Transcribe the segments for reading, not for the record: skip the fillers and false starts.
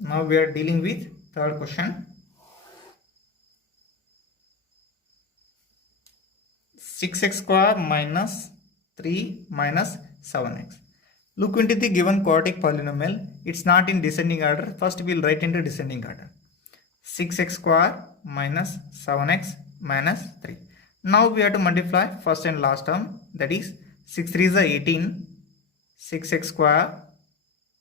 Now we are dealing with third question. 6x square minus 3 minus 7x. Look into the given quadratic polynomial. It's not in descending order. First we'll write into descending order. 6x square minus 7x minus 3. Now we have to multiply first and last term. That is 6 3 is 18. 6x square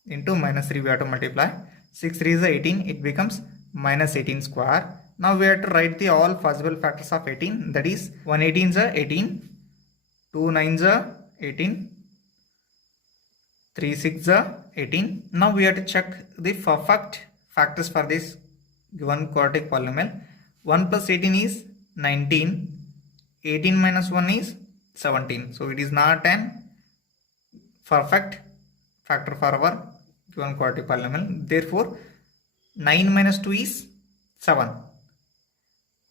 into minus 3 we have to multiply. 6 3 is 18. It becomes minus 18 square. Now we have to write the all possible factors of 18. That is 1 18 is 18. 2 9 is 18. 3 6 is 18. Now we have to check the perfect factors for this given quadratic polynomial. 1 plus 18 is 19. 18 minus 1 is 17. So it is not an perfect factor for our given quadratic polynomial. Therefore 9 minus 2 is 7.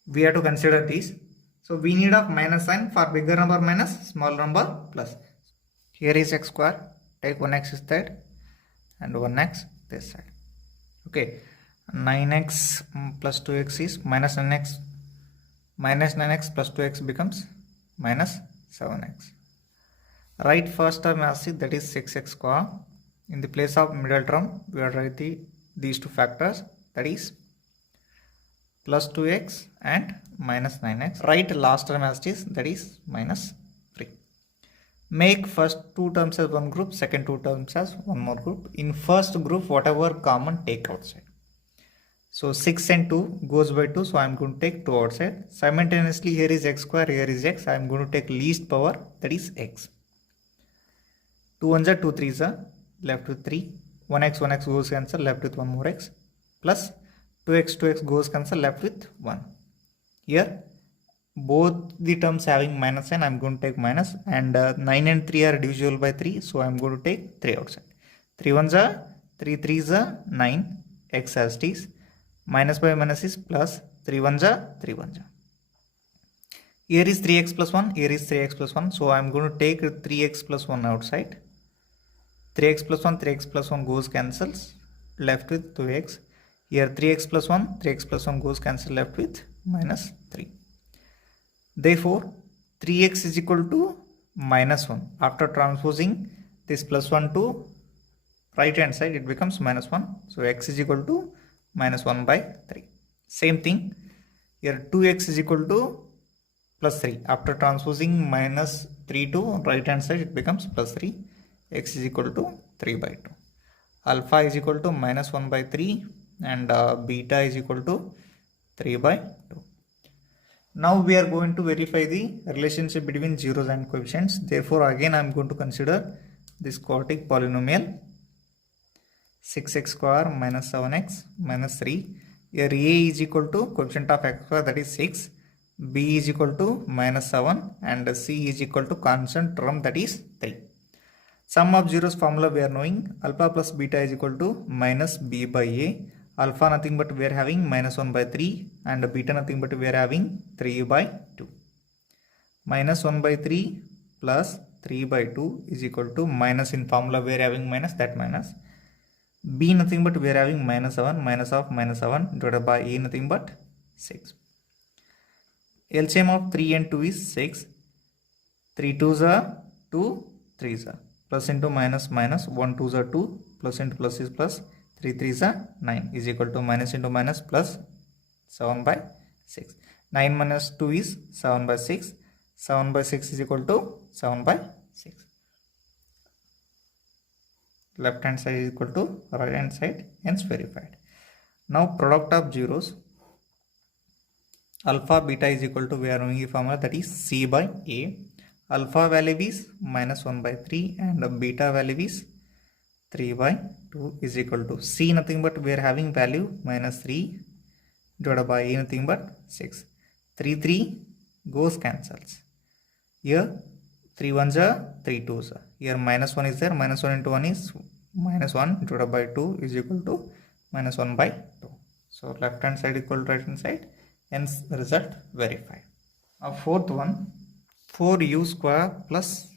We have to consider this. So we need of minus sign for bigger number minus small number plus. Here is x square. Take 1x this side and 1x this side. Okay. 9x plus 2x is minus 9x. Minus 9x plus 2x becomes minus 7x. Write first term as it, that is 6x square. In the place of middle term, we will write these two factors, that is plus 2x and minus 9x. Write last term as it is, that is minus 3. Make first two terms as one group, second two terms as one more group. In first group, whatever common, take outside. So 6 and 2 goes by 2, so I am going to take 2 outside. Simultaneously, here is x square, here is x. I am going to take least power, that is x. 2 1s are 2 3s are, left with 3. 1x goes cancel, left with 1 more x. Plus 2x goes cancel, left with 1. Here, both the terms having minus sign, I am going to take minus. And 9 and 3 are divisible by 3, so I am going to take 3 outside. 3 1s are 3 3s are 9, x as it is. Minus by minus is plus, 3 1s are 3 1s are. Here is 3x plus 1, here is 3x plus 1. So I am going to take 3x plus 1 outside. 3x plus 1 goes cancels, left with 2x. Here 3x plus 1 goes cancel, left with minus 3. Therefore, 3x is equal to minus 1. After transposing this plus 1 to right hand side, it becomes minus 1. So x is equal to minus 1 by 3. Same thing, here 2x is equal to plus 3. After transposing minus 3 to right hand side, it becomes plus 3. X is equal to 3 by 2. Alpha is equal to minus 1 by 3 and beta is equal to 3 by 2. Now we are going to verify the relationship between zeros and coefficients. Therefore again I am going to consider this quadratic polynomial 6x square minus 7x minus 3. Here a is equal to coefficient of x square, that is 6. B is equal to minus 7 and C is equal to constant term, that is 3. Sum of zeros formula we are knowing, alpha plus beta is equal to minus b by a. Alpha nothing but we are having minus 1 by 3 and beta nothing but we are having 3 by 2. Minus 1 by 3 plus 3 by 2 is equal to minus, in formula we are having minus, that minus. B nothing but we are having minus 7, minus of minus 7 divided by a nothing but 6. LCM of 3 and 2 is 6. 3 2s are 2, 3s are. Plus into minus minus, 1 2s are 2, plus into plus is plus, 3 3s are 9 is equal to minus into minus plus 7 by 6. 9 minus 2 is 7 by 6. 7 by 6 is equal to 7 by 6. Left hand side is equal to right hand side, hence verified. Now product of zeros, alpha beta is equal to, we are knowing the formula, that is C by A. Alpha value is minus 1 by 3 and beta value is 3 by 2 is equal to C nothing but we are having value minus 3 divided by A nothing but 6. 3 3 goes cancels. Here 3 1s are 3 2s are. Here minus 1 is there, minus 1 into 1 is minus 1 divided by 2 is equal to minus 1 by 2. So left hand side equal to right hand side, hence the result verified. Now fourth one, 4u square plus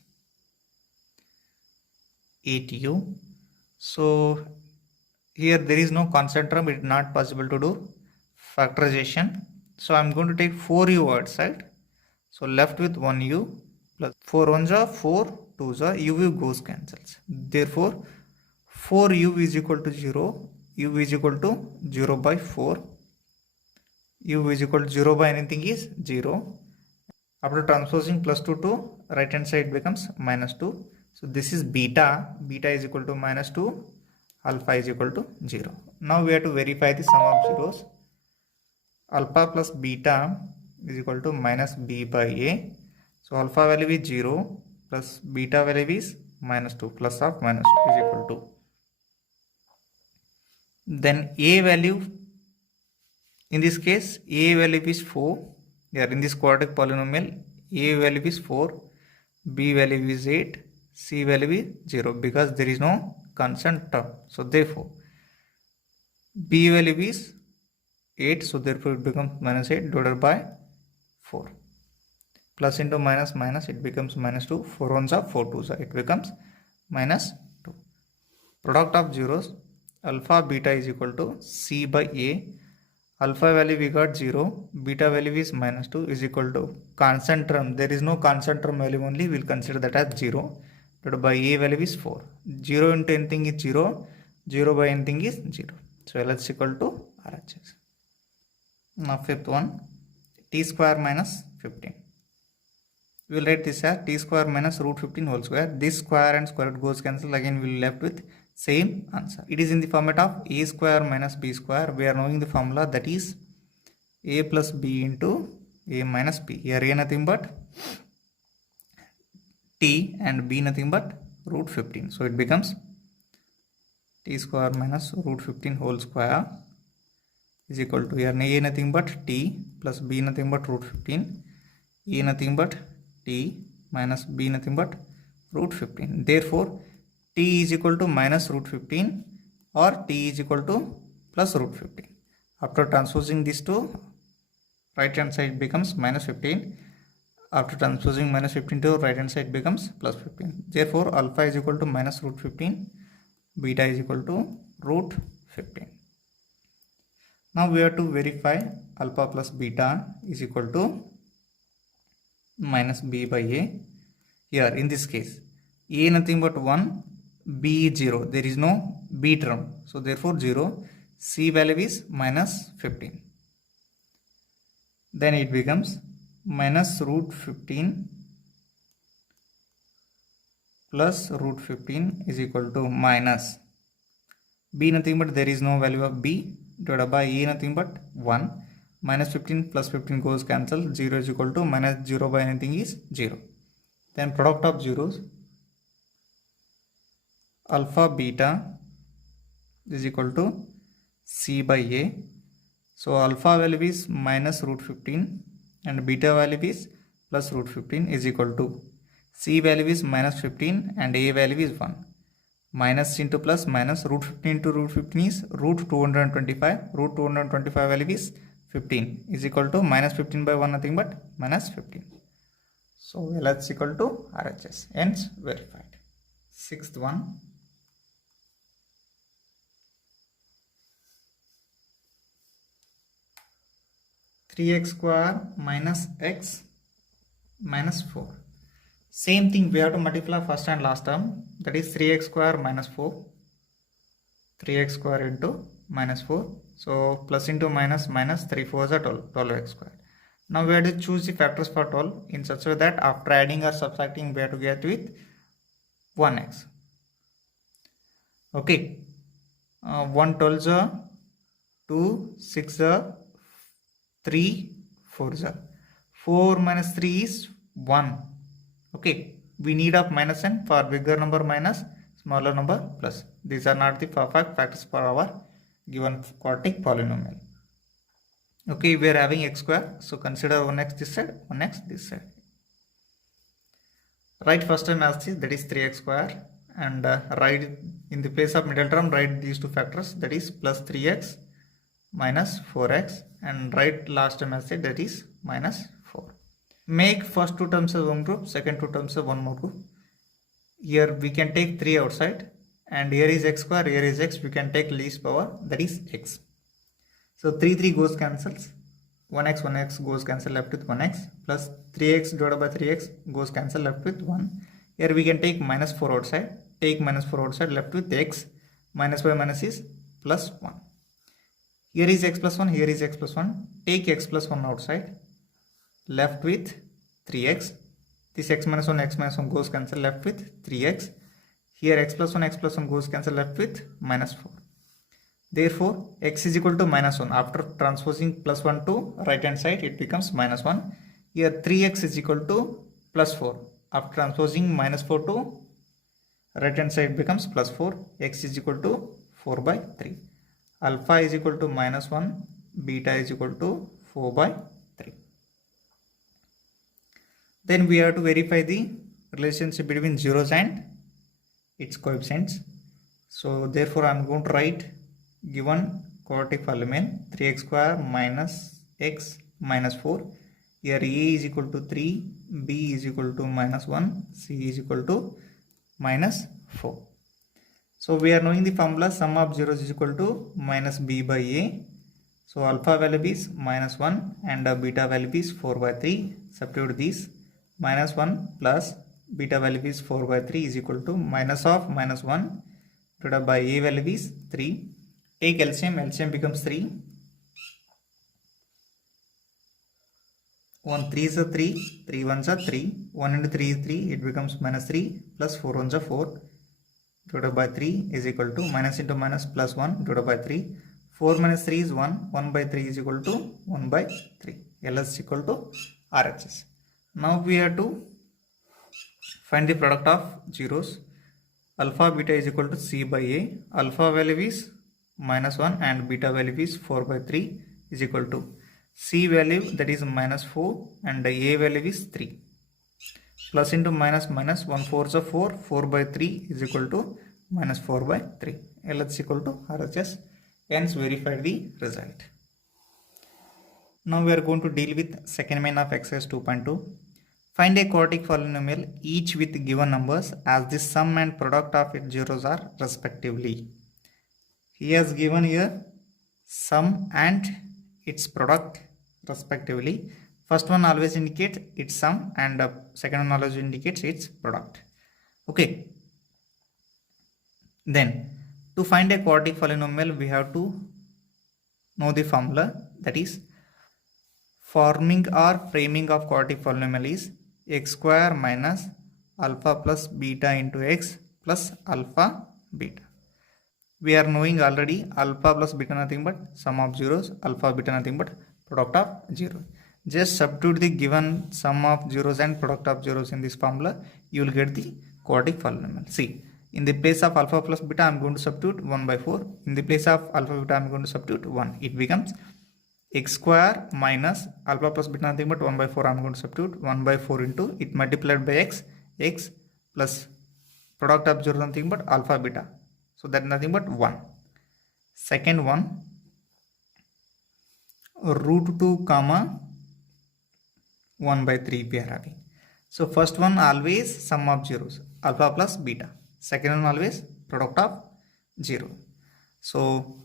8u. So Here there is no constant term, it is not possible to do factorization. So I am going to take 4u outside. So left with 1u plus 4 ones are 4, 2s are u goes cancels. Therefore 4u is equal to 0, u is equal to 0 by 4, u is equal to 0 by anything is 0. After transposing plus 2 to right hand side becomes minus 2. So this is beta, beta is equal to minus 2, alpha is equal to 0. Now we have to verify the sum of zeros. Alpha plus beta is equal to minus b by a. So alpha value is 0 plus beta value is minus 2, plus of minus 2 is equal to. Then a value, in this case a value is 4. Here in this quadratic polynomial, a value is 4, b value is 8, c value is 0 because there is no constant term. So therefore b value is 8, so therefore it becomes minus 8 divided by 4. Plus into minus minus, it becomes minus 2. 4 ones are 4 twos are, it becomes minus 2. Product of zeros, alpha beta is equal to c by a. Alpha value we got 0, beta value is minus 2 is equal to constant term. There is no constant term value only, we will consider that as 0. Divided by a value is 4. 0 into anything is 0, 0 by anything is 0. So LHS equal to RHS. Now fifth one, t square minus 15. We will write this as t square minus root 15 whole square. This square and square root goes cancel. Again we will left with same answer. It is in the format of a square minus b square. We are knowing the formula, that is a plus b into a minus b. Here a nothing but t and b nothing but root 15. So it becomes t square minus root 15 whole square is equal to, here a nothing but t plus b nothing but root 15, a nothing but t minus b nothing but root 15. Therefore t is equal to minus root 15 or t is equal to plus root 15. After transposing this to right hand side becomes minus 15. After transposing minus 15 to right hand side becomes plus 15. Therefore alpha is equal to minus root 15, beta is equal to root 15. Now we have to verify alpha plus beta is equal to minus b by a. Here in this case a nothing but 1, b is 0, there is no b term, so therefore 0. C value is minus 15. Then it becomes minus root 15 plus root 15 is equal to minus b nothing but there is no value of b divided by a nothing but 1. Minus 15 plus 15 goes cancel. 0 is equal to minus 0 by anything is 0. Then product of zeros, alpha beta is equal to c by a. So alpha value is minus root 15 and beta value is plus root 15 is equal to c value is minus 15 and a value is 1. Minus into plus minus, root 15 into root 15 is root 225. Root 225 value is 15 is equal to minus 15 by 1 nothing but minus 15. So LHS equal to RHS. Hence verified. Sixth one, three x square minus x minus 4. Same thing, we have to multiply first and last term, that is 3x square minus 4. 3x square into minus 4. So plus into minus minus 3 4s are 12, 12x square. Now we have to choose the factors for 12 in such a way that after adding or subtracting we have to get with 1x. Okay. 1 12s are 2 6 are 3 4s are 4 minus 3 is 1. Okay, we need of minus n for bigger number minus, smaller number plus. These are not the perfect factors for our given quadratic polynomial. Okay, we are having x square, so consider 1x this side, 1x this side. Write first term as this, that is 3x square, and write in the place of middle term, write these two factors, that is plus 3x minus 4x, and write last term as that is minus 4. Make first two terms as one group, second two terms as one more group. Here we can take 3 outside and here is x square, here is x, we can take least power, that is x. So 3 goes cancels, 1x goes cancel, left with 1x, plus 3x divided by 3x goes cancel, left with 1. Here we can take minus 4 outside, take minus 4 outside, left with x, minus by minus is plus 1. Here is x plus 1, here is x plus 1, take x plus 1 outside, left with 3x, this x minus 1 goes cancel, left with 3x, here x plus 1 goes cancel, left with minus 4. Therefore, x is equal to minus 1. After transposing plus 1 to right hand side, it becomes minus 1. Here 3x is equal to plus 4. After transposing minus 4 to right hand side, becomes plus 4. X is equal to 4 by 3. Alpha is equal to minus 1. Beta is equal to 4 by 3. Then we have to verify the relationship between zeros and its coefficients. So therefore, I am going to write given quadratic polynomial 3x square minus x minus 4. Here a is equal to 3, b is equal to minus 1, c is equal to minus 4. So we are knowing the formula sum of zeros is equal to minus b by a. So alpha value is minus 1 and beta value is 4 by 3. Substitute this, minus 1 plus beta value is 4 by 3 is equal to minus of minus 1 divided by a value is 3. Take LCM, LCM becomes 3. 1 3 is a 3, 3 1s are 3, 1 into 3 is 3, it becomes minus 3 plus 4 1s are 4 divided by 3 is equal to minus into minus plus 1 divided by 3. 4 minus 3 is 1, 1 by 3 is equal to 1 by 3. LS is equal to RHS. Now we have to find the product of zeros. Alpha beta is equal to c by a. Alpha value is minus 1 and beta value is 4 by 3 is equal to c value, that is minus 4 and a value is 3. Plus into minus minus 1 4 is a 4, 4 by 3 is equal to minus 4 by 3. LH is equal to RHS. Hence verified the result. Now we are going to deal with second main of exercise 2.2. Find a quadratic polynomial each with given numbers as the sum and product of its zeros are respectively. He has given here sum and its product respectively. First one always indicates its sum and second one always indicates its product. Okay. Then to find a quadratic polynomial, we have to know the formula, that is forming or framing of quadratic polynomial is x square minus alpha plus beta into x plus alpha beta. We are knowing already alpha plus beta nothing but sum of zeros, alpha beta nothing but product of zeros. Just substitute the given sum of zeros and product of zeros in this formula, you will get the quadratic polynomial. See, in the place of alpha plus beta I am going to substitute 1 by 4. In the place of alpha beta I am going to substitute 1. It becomes x square minus alpha plus beta nothing but 1 by 4 I am going to substitute 1 by 4 into it multiplied by x, x plus product of zeros nothing but alpha beta. So that nothing but 1. Second one, root 2 comma 1 by 3 we are having. So first one always sum of zeros, alpha plus beta. Second one always product of 0. So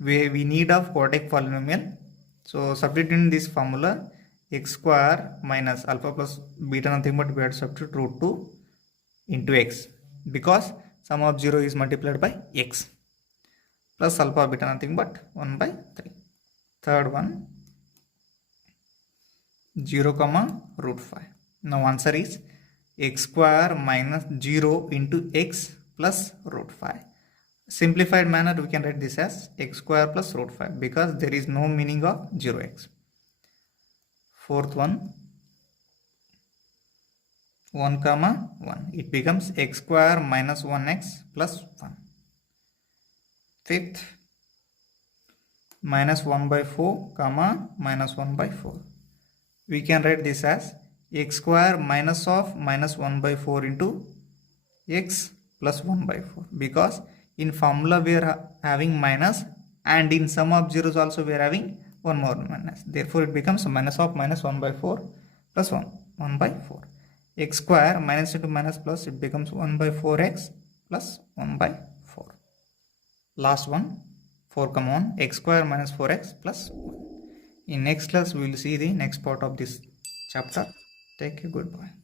we need of quadratic polynomial. So substituting this formula, x square minus alpha plus beta nothing but we have to substitute root 2 into x, because sum of 0 is multiplied by x, plus alpha beta nothing but 1 by 3. Third one, 0 comma root 5. Now answer is x square minus 0 into x plus root 5. Simplified manner we can write this as x square plus root 5 because there is no meaning of 0x. Fourth one, 1 comma 1. It becomes x square minus 1x plus 1. Fifth, minus 1 by 4 comma minus 1 by 4. We can write this as x square minus of minus 1 by 4 into x plus 1 by 4, because in formula we are having minus and in sum of zeros also we are having one more minus. Therefore it becomes minus of minus 1 by 4 plus 1 by 4. X square minus into minus plus, it becomes 1 by 4x plus 1 by 4. Last one, 4 come on, x square minus 4x plus 1. In next class we will see the next part of this chapter. Take care, goodbye.